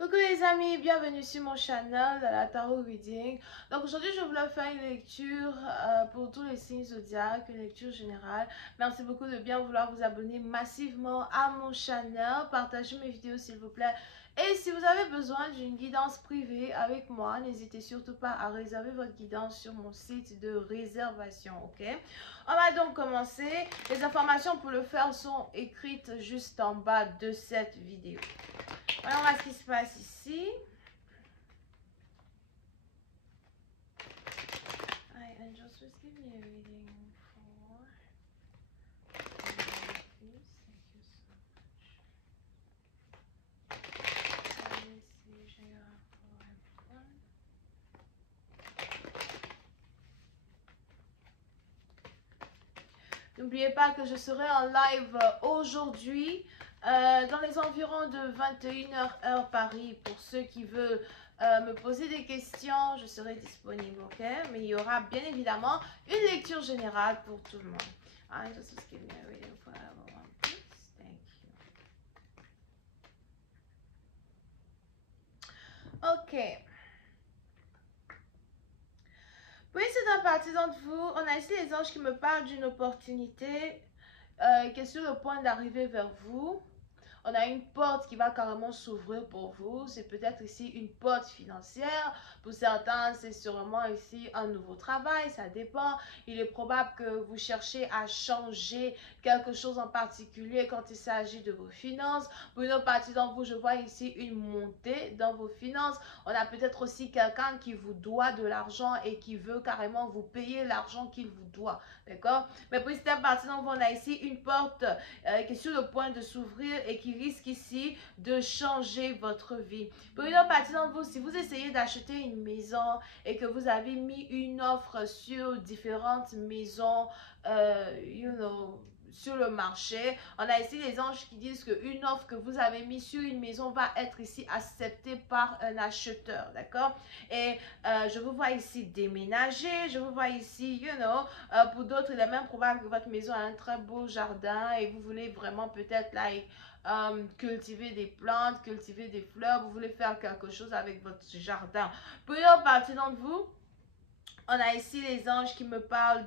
Coucou les amis, bienvenue sur mon channel de la Tarot Reading. Donc aujourd'hui je voulais faire une lecture pour tous les signes zodiaques, une lecture générale. Merci beaucoup de bien vouloir vous abonner massivement à mon channel, partagez mes vidéos s'il vous plaît. Et si vous avez besoin d'une guidance privée avec moi, n'hésitez surtout pas à réserver votre guidance sur mon site de réservation, ok? On va donc commencer. Les informations pour le faire sont écrites juste en bas de cette vidéo. Voilà, on voit ce qui se passe ici. Hi, angels, please give me a reading for... Thank you so much. Let me see, j'ai un pour everyone. N'oubliez pas que je serai en live aujourd'hui dans les environs de 21h heure Paris. Pour ceux qui veulent me poser des questions, je serai disponible, ok? Mais il y aura bien évidemment une lecture générale pour tout le monde. I just give me a reading for everyone, please. Thank you. Ok. Pour une certaine partie d'entre vous, on a ici les anges qui me parlent d'une opportunité qui est sur le point d'arriver vers vous. On a une porte qui va carrément s'ouvrir pour vous. C'est peut-être ici une porte financière. Pour certains, c'est sûrement ici un nouveau travail. Ça dépend. Il est probable que vous cherchez à changer quelque chose en particulier quand il s'agit de vos finances. Pour une autre partie d'entre vous, je vois ici une montée dans vos finances. On a peut-être aussi quelqu'un qui vous doit de l'argent et qui veut carrément vous payer l'argent qu'il vous doit. D'accord? Mais pour cette partie d'entre vous, on a ici une porte qui est sur le point de s'ouvrir et qui risque ici de changer votre vie. Pour une autre partie d'entre vous, si vous essayez d'acheter une maison et que vous avez mis une offre sur différentes maisons, sur le marché, on a ici les anges qui disent qu'une offre que vous avez mise sur une maison va être ici acceptée par un acheteur, d'accord? Et je vous vois ici déménager, je vous vois ici, pour d'autres, il est même probable que votre maison a un très beau jardin et vous voulez vraiment peut-être cultiver des plantes, cultiver des fleurs, vous voulez faire quelque chose avec votre jardin. Pour une autre partie d'entre vous, on a ici les anges qui me parlent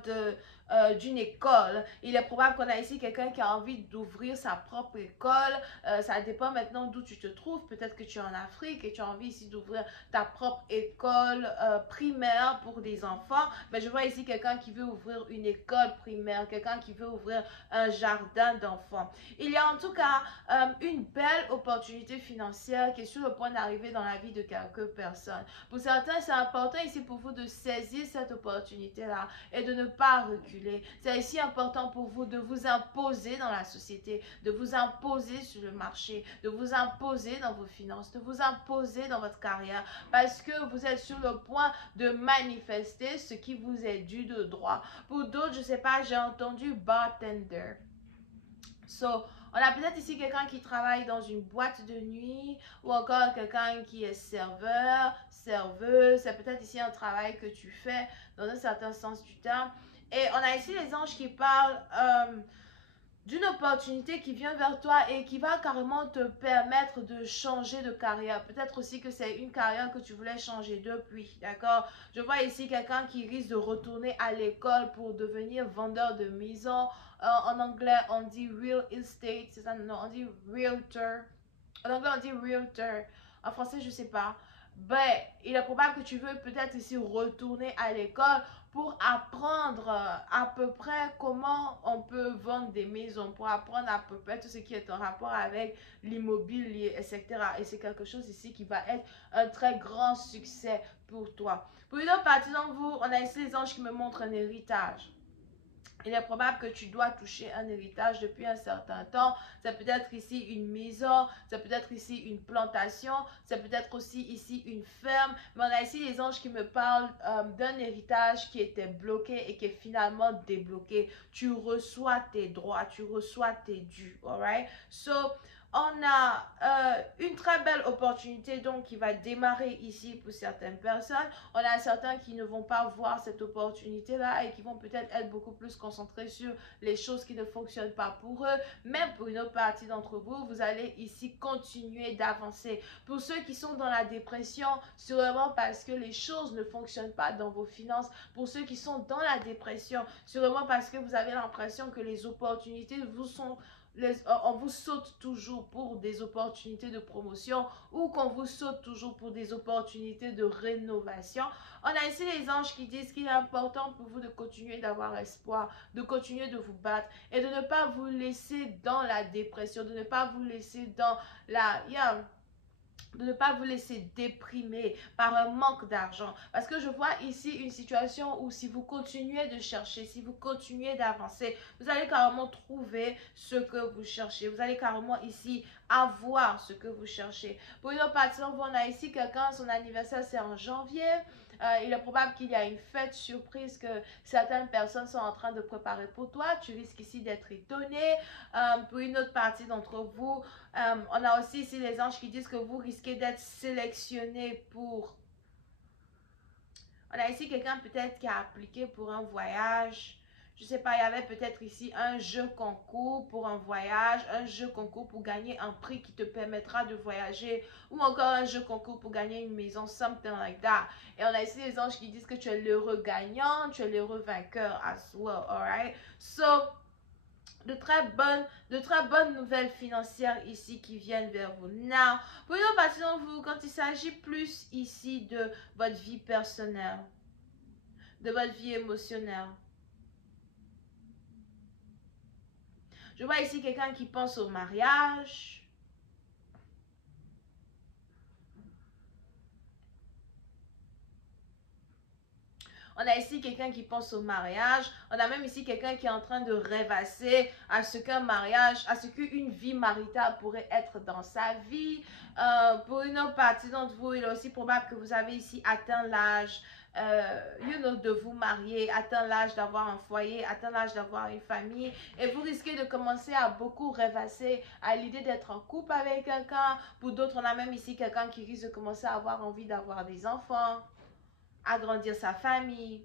d'une école. Il est probable qu'on a ici quelqu'un qui a envie d'ouvrir sa propre école. Ça dépend maintenant d'où tu te trouves. Peut-être que tu es en Afrique et tu as envie ici d'ouvrir ta propre école primaire pour des enfants. Mais je vois ici quelqu'un qui veut ouvrir une école primaire, quelqu'un qui veut ouvrir un jardin d'enfants. Il y a en tout cas une belle opportunité financière qui est sur le point d'arriver dans la vie de quelques personnes. Pour certains, c'est important ici pour vous de saisir cette opportunité-là et de ne pas reculer. C'est ici important pour vous de vous imposer dans la société, de vous imposer sur le marché, de vous imposer dans vos finances, de vous imposer dans votre carrière parce que vous êtes sur le point de manifester ce qui vous est dû de droit. Pour d'autres, je ne sais pas, j'ai entendu bartender. So, on a peut-être ici quelqu'un qui travaille dans une boîte de nuit ou encore quelqu'un qui est serveur, serveuse. C'est peut-être ici un travail que tu fais dans un certain sens du terme. Et on a ici les anges qui parlent d'une opportunité qui vient vers toi et qui va carrément te permettre de changer de carrière. Peut-être aussi que c'est une carrière que tu voulais changer depuis, d'accord? Je vois ici quelqu'un qui risque de retourner à l'école pour devenir vendeur de maison. En anglais, on dit real estate, c'est ça? Non, on dit realtor. En anglais, on dit realtor. En français, je sais pas. Ben, il est probable que tu veux peut-être ici retourner à l'école pour apprendre à peu près comment on peut vendre des maisons, pour apprendre à peu près tout ce qui est en rapport avec l'immobilier, etc. Et c'est quelque chose ici qui va être un très grand succès pour toi. Pour une autre partie d'entre vous, on a ici les anges qui me montrent un héritage. Il est probable que tu dois toucher un héritage depuis un certain temps. C'est peut-être ici une maison, c'est peut-être ici une plantation, c'est peut-être aussi ici une ferme. Mais on a ici les anges qui me parlent d'un héritage qui était bloqué et qui est finalement débloqué. Tu reçois tes droits, tu reçois tes dus, alright? So, On a une très belle opportunité donc qui va démarrer ici pour certaines personnes. On a certains qui ne vont pas voir cette opportunité-là et qui vont peut-être être beaucoup plus concentrés sur les choses qui ne fonctionnent pas pour eux. Même pour une autre partie d'entre vous, vous allez ici continuer d'avancer. Pour ceux qui sont dans la dépression, sûrement parce que les choses ne fonctionnent pas dans vos finances. Pour ceux qui sont dans la dépression, sûrement parce que vous avez l'impression que les opportunités vous sont on vous saute toujours pour des opportunités de promotion ou qu'on vous saute toujours pour des opportunités de rénovation. On a ici les anges qui disent qu'il est important pour vous de continuer d'avoir espoir, de continuer de vous battre et de ne pas vous laisser dans la dépression, de ne pas vous laisser dans de ne pas vous laisser déprimer par un manque d'argent. Parce que je vois ici une situation où si vous continuez de chercher, si vous continuez d'avancer, vous allez carrément trouver ce que vous cherchez. Vous allez carrément ici avoir ce que vous cherchez. Pour une autre partie, on a ici quelqu'un, son anniversaire c'est en janvier. Il est probable qu'il y a une fête surprise que certaines personnes sont en train de préparer pour toi. Tu risques ici d'être étonné. Pour une autre partie d'entre vous, on a aussi ici les anges qui disent que vous risquez d'être sélectionné pour... On a ici quelqu'un peut-être qui a appliqué pour un voyage. Je ne sais pas, il y avait peut-être ici un jeu concours pour un voyage, un jeu concours pour gagner un prix qui te permettra de voyager, ou encore un jeu concours pour gagner une maison, something like that. Et on a ici les anges qui disent que tu es l'heureux gagnant, tu es l'heureux vainqueur as well, alright? So, de très bonnes nouvelles financières ici qui viennent vers vous. Now, pour une partie d'entre vous, quand il s'agit plus ici de votre vie personnelle, de votre vie émotionnelle, je vois ici quelqu'un qui pense au mariage. On a ici quelqu'un qui pense au mariage. On a même ici quelqu'un qui est en train de rêvasser à ce qu'un mariage, à ce qu'une vie maritale pourrait être dans sa vie. Pour une autre partie d'entre vous, il est aussi probable que vous avez ici atteint l'âge de vous marier, atteint l'âge d'avoir un foyer, atteint l'âge d'avoir une famille. Et vous risquez de commencer à beaucoup rêvasser à l'idée d'être en couple avec quelqu'un. Pour d'autres, on a même ici quelqu'un qui risque de commencer à avoir envie d'avoir des enfants, agrandir sa famille.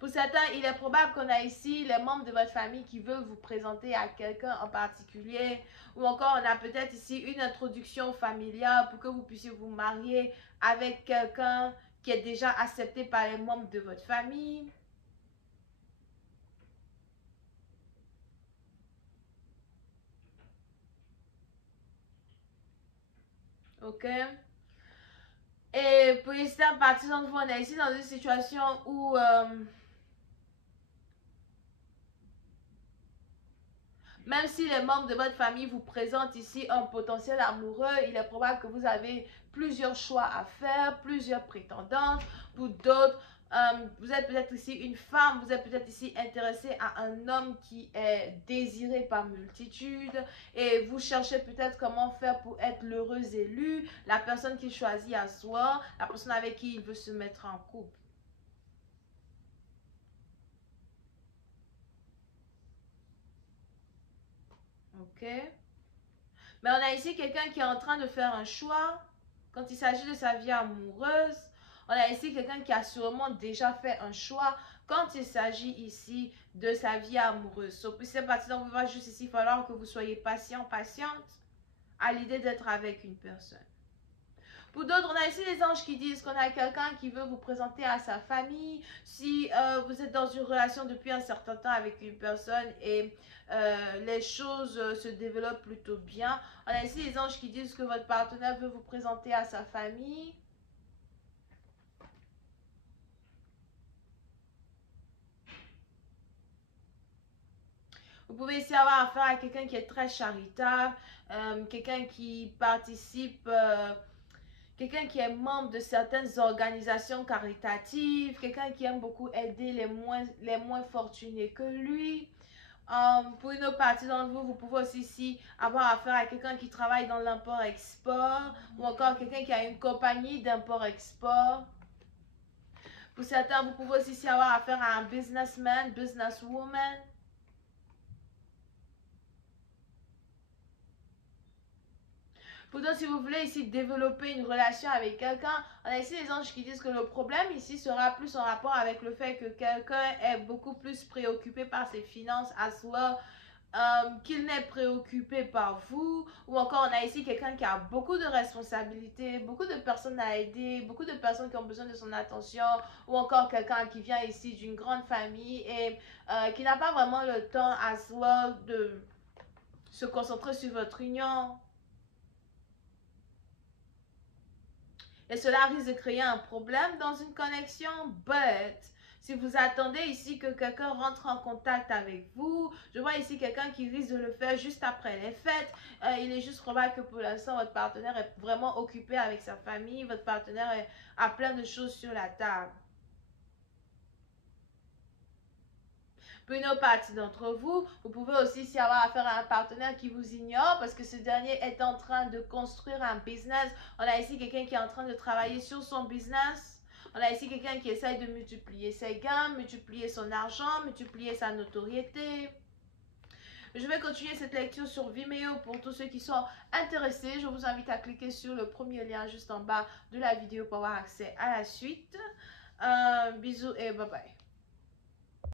Pour certains, il est probable qu'on a ici les membres de votre famille qui veulent vous présenter à quelqu'un en particulier. Ou encore, on a peut-être ici une introduction familiale pour que vous puissiez vous marier avec quelqu'un qui est déjà accepté par les membres de votre famille. Ok? Et pour certaines parties d'entre vous, on est ici dans une situation où... même si les membres de votre famille vous présentent ici un potentiel amoureux, il est probable que vous avez plusieurs choix à faire, plusieurs prétendantes. Pour d'autres, vous êtes peut-être ici une femme, vous êtes peut-être ici intéressé à un homme qui est désiré par multitude et vous cherchez peut-être comment faire pour être l'heureux élu, la personne qu'il choisit à soi, la personne avec qui il veut se mettre en couple. Ok? Mais on a ici quelqu'un qui est en train de faire un choix quand il s'agit de sa vie amoureuse. On a ici quelqu'un qui a sûrement déjà fait un choix quand il s'agit ici de sa vie amoureuse. So, puis c'est parti, donc il va juste ici il falloir que vous soyez patient, patiente à l'idée d'être avec une personne. Pour d'autres, on a ici les anges qui disent qu'on a quelqu'un qui veut vous présenter à sa famille. Si vous êtes dans une relation depuis un certain temps avec une personne et les choses se développent plutôt bien, on a ici les anges qui disent que votre partenaire veut vous présenter à sa famille. Vous pouvez ici avoir affaire à quelqu'un qui est très charitable, quelqu'un qui participe... quelqu'un qui est membre de certaines organisations caritatives, quelqu'un qui aime beaucoup aider les moins fortunés que lui. Pour une autre partie d'entre vous, vous pouvez aussi ici avoir affaire à quelqu'un qui travaille dans l'import-export ou encore quelqu'un qui a une compagnie d'import-export. Pour certains, vous pouvez aussi ici avoir affaire à un businessman, businesswoman. Pourtant, si vous voulez ici développer une relation avec quelqu'un, on a ici les anges qui disent que le problème ici sera plus en rapport avec le fait que quelqu'un est beaucoup plus préoccupé par ses finances as well, qu'il n'est préoccupé par vous, ou encore on a ici quelqu'un qui a beaucoup de responsabilités, beaucoup de personnes à aider, beaucoup de personnes qui ont besoin de son attention, ou encore quelqu'un qui vient ici d'une grande famille et qui n'a pas vraiment le temps as well de se concentrer sur votre union. Et cela risque de créer un problème dans une connexion, but si vous attendez ici que quelqu'un rentre en contact avec vous, je vois ici quelqu'un qui risque de le faire juste après les fêtes. Il est juste probable que pour l'instant, votre partenaire est vraiment occupé avec sa famille, votre partenaire a plein de choses sur la table. Pour une autre partie d'entre vous, vous pouvez aussi ici avoir affaire à un partenaire qui vous ignore parce que ce dernier est en train de construire un business. On a ici quelqu'un qui est en train de travailler sur son business. On a ici quelqu'un qui essaye de multiplier ses gains, multiplier son argent, multiplier sa notoriété. Je vais continuer cette lecture sur Vimeo pour tous ceux qui sont intéressés. Je vous invite à cliquer sur le premier lien juste en bas de la vidéo pour avoir accès à la suite. Bisous et bye bye.